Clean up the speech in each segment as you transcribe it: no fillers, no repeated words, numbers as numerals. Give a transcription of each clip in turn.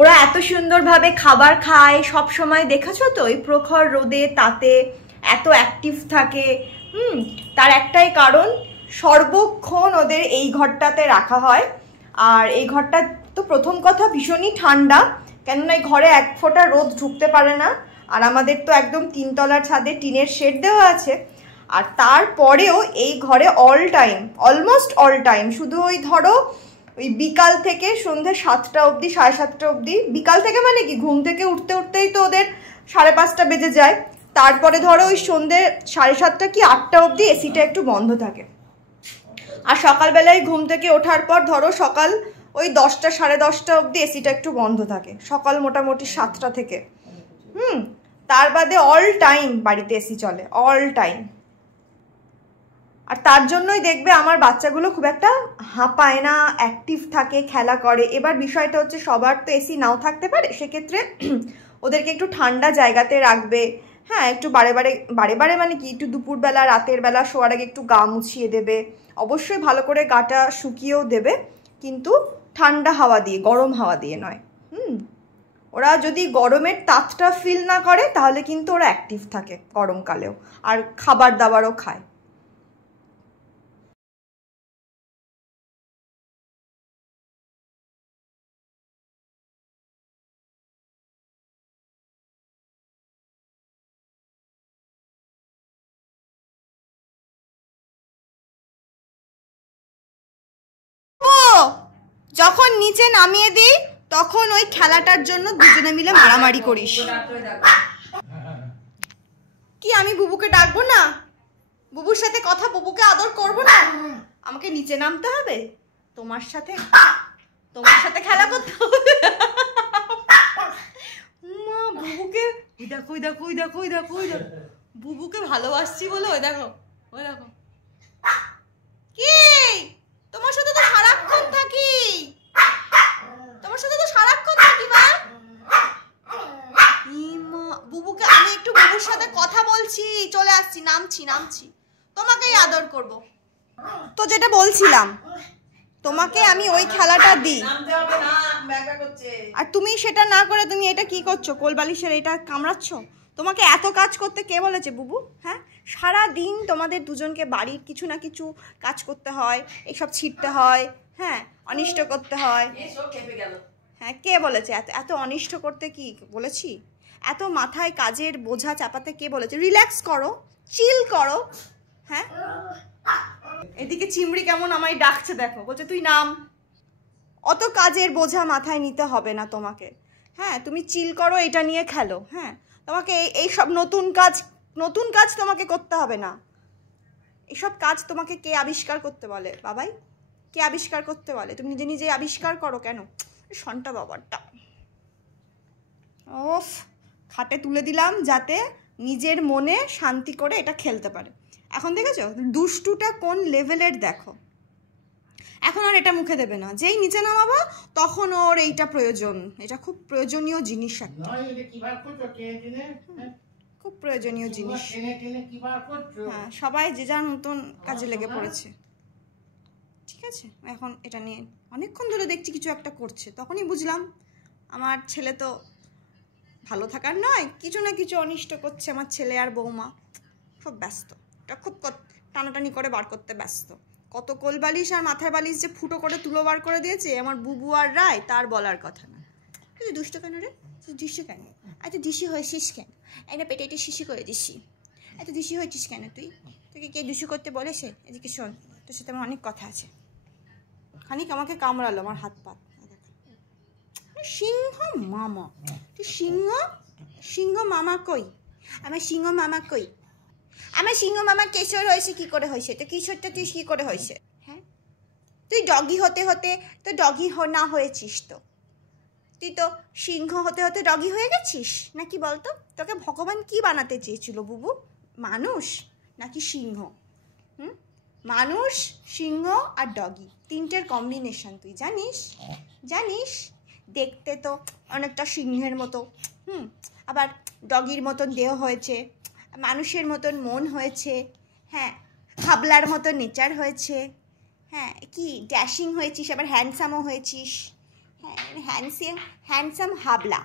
ওরা এত সুন্দরভাবে খাবার খায় সব সময়, দেখেছো তো এই প্রখর রোদে তাতে এত অ্যাক্টিভ থাকে। তার একটাই কারণ, সর্বক্ষণ ওদের এই ঘরটাতে রাখা হয়। আর এই ঘরটা তো প্রথম কথা ভীষণই ঠান্ডা, কেননা এই ঘরে এক ফোঁটা রোদ ঢুকতে পারে না। আর আমাদের তো একদম 3 তলার ছাদে টিনের শেড দেওয়া আছে। আর তারপরেও এই ঘরে অলমোস্ট অল টাইম শুধু ওই ধরো ওই বিকাল থেকে সন্ধ্যে 7টা অবধি, 7:30 অবধি, বিকাল থেকে মানে কি ঘুম থেকে উঠতে উঠতেই তো ওদের 5:30 বেজে যায়। তারপরে ধরো ওই সন্ধ্যে 7:30 কি 8টা অবধি এসিটা একটু বন্ধ থাকে। আর সকালবেলায় ঘুম থেকে ওঠার পর ধরো সকাল ওই 10টা 10:30 অবধি এসিটা একটু বন্ধ থাকে, সকাল মোটামুটি 7টা থেকে। তার বাদে অল টাইম বাড়িতে এসি চলে, অল টাইম। আর তার জন্যই দেখবে আমার বাচ্চাগুলো খুব একটা হাঁপায় না, অ্যাক্টিভ থাকে, খেলা করে। এবার বিষয়টা হচ্ছে সবার তো এসি নাও থাকতে পারে, সেক্ষেত্রে ওদেরকে একটু ঠান্ডা জায়গাতে রাখবে। হ্যাঁ, একটু বারে বারে মানে কি, একটু দুপুরবেলা রাতের বেলা শোয়ার আগে একটু গা মুছিয়ে দেবে। অবশ্যই ভালো করে গাটা শুকিয়েও দেবে, কিন্তু ঠান্ডা হাওয়া দিয়ে, গরম হাওয়া দিয়ে নয়। ওরা যদি গরমের তাতটা ফিল না করে তাহলে কিন্তু ওরা অ্যাক্টিভ থাকে গরমকালেও, আর খাবার দাবারও খায়। যখন নিচে নামিয়ে দিই তখন ওই খেলাটার জন্য দুজনে মিলে মারামারি করিস। কি আমি বুবুকে ডাকবো না? বুবুর সাথে কথা, বুবুকে আদর করব না? আমাকে নিচে নামতে হবে, তোমার সাথে খেলা করতে হবে। মা বুবুকে দেখো দেখো দেখো দেখো দেখো, বুবুকে ভালোবাসছি বলে ওই দেখো কি, তোমার সাথে তো সারাক্ষণ থাকি, মা। বুবুকে আমি একটু বুবুর সাথে কথা বলছি, চলে আসছি, নামছি, তোমাকেই আদর করব। তো যেটা বলছিলাম, তোমাকে আমি ওই খেলাটা দিই, আর তুমি সেটা না করে তুমি এটা কি করছো, কোলবালিশের এটা কামড়াচ্ছ। তোমাকে এত কাজ করতে কে বলেছে বুবু? হ্যাঁ, সারা দিন তোমাদের দুজনকে বাড়ির কিছু না কিছু কাজ করতে হয়, এইসব ছিঁড়তে হয়, হ্যাঁ, অনিষ্ট করতে হয়। হ্যাঁ, কে বলেছে? এত অনিষ্ট করতে কি বলেছি? এত মাথায় কাজের বোঝা চাপাতে কে বলেছে? রিল্যাক্স করো, চিল করো। হ্যাঁ, এদিকে চিমড়ি কেমন আমায় ডাকছে দেখো, বলছে তুই নাম। অত কাজের বোঝা মাথায় নিতে হবে না তোমাকে। হ্যাঁ, তুমি চিল করো, এটা নিয়ে খেলো। হ্যাঁ, তোমাকে এই সব নতুন কাজ তোমাকে করতে হবে না। এসব কাজ তোমাকে কে আবিষ্কার করতে বলে বাবাই? কে আবিষ্কার করতে বলে? তুমি নিজে নিজে আবিষ্কার করো কেন? সন্টা বাবারটা ওফ, খাটে তুলে দিলাম যাতে নিজের মনে শান্তি করে এটা খেলতে পারে। এখন দেখেছো দুষ্টুটা কোন লেভেলের, দেখো। এখন আর এটা মুখে দেবে না, যেই নিচে নামাবো তখন ওর এইটা প্রয়োজন, এটা খুব প্রয়োজনীয় জিনিস একটা, খুব প্রয়োজনীয় জিনিস। হ্যাঁ, সবাই যে যার মতন কাজে লেগে পড়েছে, ঠিক আছে। এখন এটা নিয়ে অনেকক্ষণ ধরে দেখছি কিছু একটা করছে, তখনই বুঝলাম আমার ছেলে তো ভালো থাকার নয়, কিছু না কিছু অনিষ্ট করছে। আমার ছেলে আর বৌমা খুব ব্যস্ত, এটা খুব টানাটানি করে বার করতে ব্যস্ত। কত কোলবালিশ আর মাথায় বালিশ যে ফুটো করে তুলো বার করে দিয়েছে আমার বুবু আর রায়, তার বলার কথা না। তুই দুষ্ট কেন রে? তুই দুষ্ট কেন? এত দিশি হয়েছিস কেন? একটা পেটে একটু শিশি করে দিছি, এত দিশি হয়েছিস কেন তুই? তোকে কে দুশু করতে বলেছে? এদিকে শোন, তোর সাথে আমার অনেক কথা আছে। খানিক আমাকে কামড়ালো আমার হাত পা। সিংহ মামা, তুই সিংহ মামা কই? আমার সিংহ মামা কই? আমার সিংহ মামা কেশর হয়েছে কি করে হয়েছে? তো কিশোরটা তুই কি করে হয়েছে? হ্যাঁ, তুই ডগি হতে হতে তো ডগি না হয়েছিস, তো তুই তো সিংহ হতে হতে ডগি হয়ে গেছিস নাকি বলতো? তোকে ভগবান কি বানাতে চেয়েছিল বুবু? মানুষ নাকি সিংহ? মানুষ, সিংহ আর ডগি, তিনটের কম্বিনেশন, তুই জানিস? দেখতে তো অনেকটা সিংহের মতো, আবার ডগির মতন দেহ হয়েছে, মানুষের মতন মন হয়েছে, হ্যাঁ, হাবলার মতন নেচার হয়েছে, হ্যাঁ, কি ড্যাশিং হয়েছিস, আবার হ্যান্ডসামও হয়েছিস। হ্যান্ডসাম হাবলা,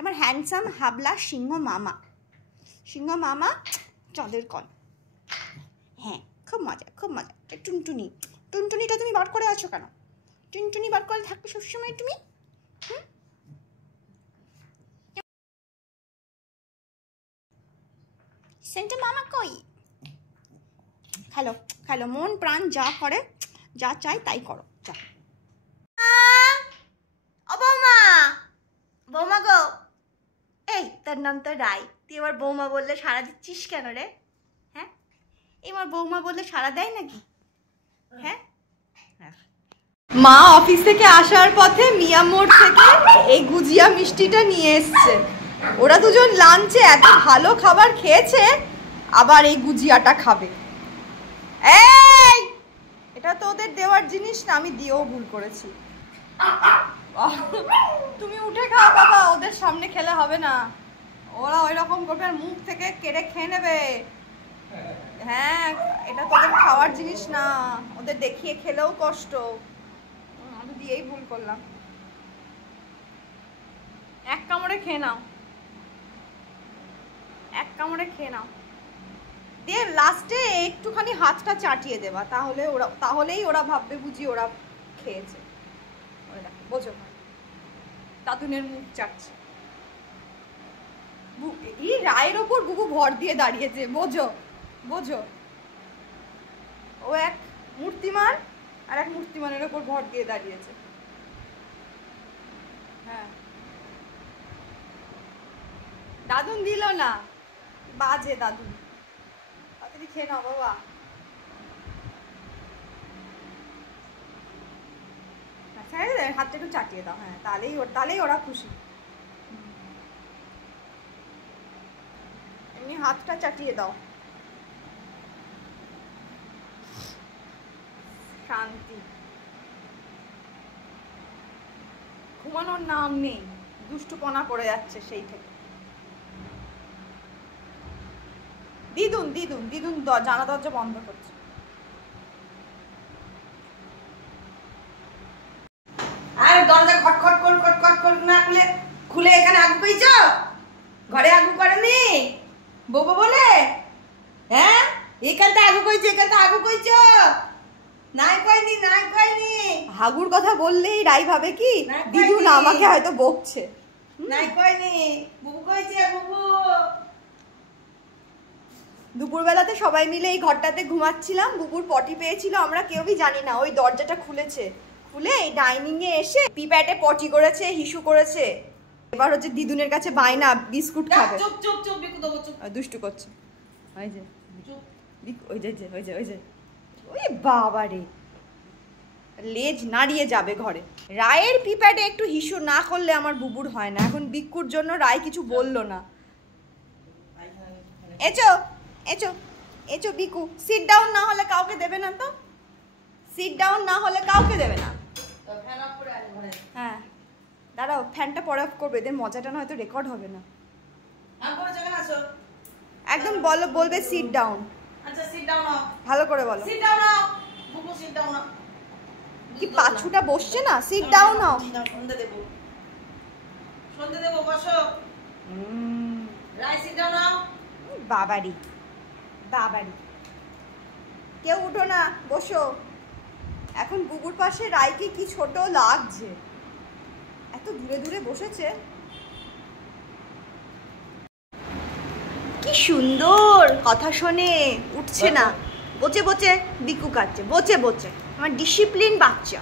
আমার হ্যান্ডসাম হাবলা সিংহ মামা চাঁদের কল। হ্যাঁ খুব মজা খুব মজা। টুনটুনিটা তুমি বার করে আছো কেন? টুনটুনি বার করে থাকবে সবসময় তুমি। সেন্টু মামা কই? খেলো মন প্রাণ যা করে, যা চাই তাই করো, যা। ও বৌমা গো, এই তার নাম তো রাই, তুই এবার বৌমা বললে সাড়া দিচ্ছিস কেন রে? হ্যাঁ এবার বৌমা বললে সাড়া দেয় নাকি? হ্যাঁ মা অফিস থেকে আসার পথে মিয়া মোড় থেকে এই গুজিয়া মিষ্টিটা নিয়ে এসছে। ওরা দুজন লাঞ্চে এত ভালো খাবার খেয়েছে, আবার এই গুজিয়াটা খাবে। এই এটা তো ওদের দেওয়ার জিনিস না, আমি দিয়েও ভুল করেছি। তুমি উঠে খাও বাবা, ওদের সামনে খেলে হবে না, ওরা ওই রকম করবে আর মুখ থেকে কেড়ে খেয়ে নেবে। হ্যাঁ এটা তোদের খাওয়ার জিনিস না, ওদের দেখিয়ে খেলেও কষ্ট। আমি দিয়েই ভুল করলাম। এক কামড়ে খেয়ে নাও, এক কামড়ে খেয়ে নাও, দিয়ে লাস্টে একটুখানি হাতটা চাটিয়ে দেবা, তাহলেই ওরা ভাববে বুঝি ওরা খেয়েছে। বোঝো দাদুনের মুখ চাটছে। এই রায়ের ওপর বুবু ভর দিয়ে দাঁড়িয়েছে, বোঝো ও এক মূর্তিমান আর এক মূর্তিমানের ওপর ভর দিয়ে দাঁড়িয়েছে। হ্যাঁ দাদুন দিল না, বাজে দাদুন। তাড়াতাড়ি খেয়ে নাও বাবা। হাতটা একটু চাটিয়ে দাও, হ্যাঁ তাহলেই ওরা খুশি। এমনি হাতটা চাটিয়ে দাও, শান্তি। ঘুমানোর নাম নেই, দুষ্টুপনা করে যাচ্ছে সেই থেকে। দিদুন জানা দরজা বন্ধ করছে। আর দরজা খটখট না খুলে এখানে আগু কইছ? ঘরে আগু করেনি বউবা বলে? হ্যাঁ এখানটা আগু কইছ? নাই কইনি। হাগুর কথা বললেই রাই ভাবে কি দিদুন আমাকে হয়তো বকছে। নাই কইনি, বুবু কইছে বুবু। দুপুরবেলাতে সবাই মিলে এই ঘরটাতে ঘুমাচ্ছিলাম, বুবুর পটি পেয়েছিল, আমরা কেউই জানি না। ওই দরজাটা খুলে এই ডাইনিং এ এসে পিপ্যাটে পটি করেছে, হিসু করেছে। এবার হচ্ছে দিদুনের কাছে বায়না বিস্কুট খাবে। চুপ বিকু দেবো, চুপ। দুষ্টু করছে। ওই যে ওই বাবা রে, লেজ নাড়িয়ে যাবে ঘরে। রায়ের পিপ্যাটে একটু হিসু না করলে আমার বুবুর হয় না। এখন বিক্কুর জন্য রায় কিছু বললো না। এচো বিকু, সিট ডাউন না হলে কাউকে দেবে না তো, সিট ডাউন না হলে কাউকে দেবে না। হ্যাঁ দাঁড়াও, ফ্যানটা পরে অফ করবে, এদের মজাটা না হয়তো রেকর্ড হবে না। একদম বলবে সিট ডাউন। আচ্ছা সিট ডাউন নাও, ভালো করে বলো। সিট ডাউন নাও বুবু, সিট ডাউন নাও। কি পাছুটা বসছে না? Sit down now. সন্ধে দেব বসো। রাই সিট ডাউন নাও। বাবারি কেউ উঠো না, বসো। এখন বুবুর পাশে রাইকে কি ছোট লাগছে, এত দূরে বসেছে। কি সুন্দর কথা শোনে, উঠছে না, বচে বিকু কাটছে, বচে আমার ডিসিপ্লিন বাচ্চা।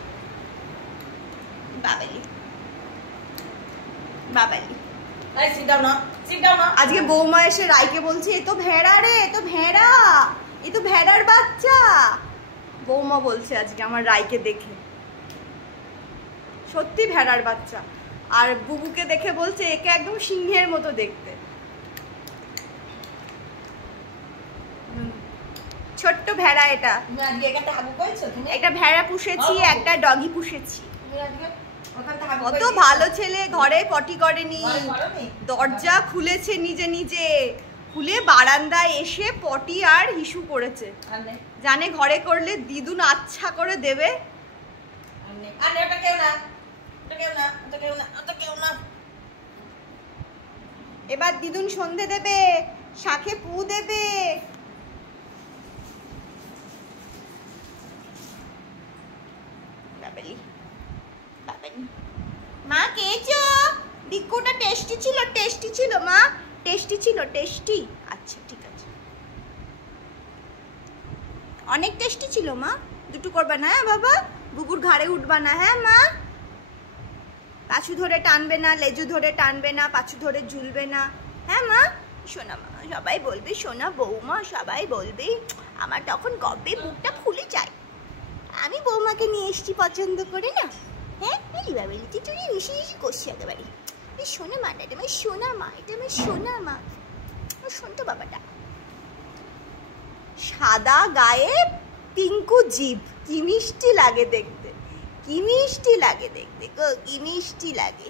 বাবালি আজকে বৌমা এসে রাইকে বলছে এ তো ভেড়া রে, এ তো ভেড়ার বাচ্চা। বৌমা বলছে আজকে আমার রাইকে দেখে, সত্যি ভেড়ার বাচ্চা। আর বুবুকে দেখে বলছে একে একদম সিংহের মতো দেখতে। ছোট্ট ভেড়া এটা। একটা ভেড়া পুষেছি, একটা ডগি পুষেছি। কত ভালো ছেলে, ঘরে পটি করেনি, দরজা খুলেছে নিজে খুলে বারান্দায় এসে পটি আর হিসু করেছে। জানে ঘরে করলে দিদুন আচ্ছা করে দেবে। এবার দিদুন সন্ধে দেবে, শাকে পু দেবে। মা খেয়েছো? বিক্কুটা টেস্টি ছিল, টেস্টি ছিল মা, টেস্টি ছিল, টেস্টি। আচ্ছা ঠিক আছে, অনেক টেস্টি ছিল মা। দুটো করবা না হ্যাঁ বাবা, বুকুর ঘাড়ে উঠবা না হ্যাঁ মা। পাছু ধরে টানবে না, লেজু ধরে টানবে না, পাছু ধরে ঝুলবে না হ্যাঁ মা। সোনা মা, সবাই বলবে সোনা বৌমা, সবাই বলবে। আমার তখন কবে বুকটা ফুলে যায়। আমি বৌমাকে নিয়ে এসছি পছন্দ করে না। হ্যাঁ বাবেলি তুই তুই বেশি বেশি করছি একেবারে। এই সোনা মা, এটা আমার সোনা মা, এটা আমার সোনা মা। শোনতো বাবাটা, সাদা গায়ে পিঙ্কু জিভ, কি মিষ্টি লাগে দেখতে, কি মিষ্টি লাগে দেখতে গো, কি মিষ্টি লাগে।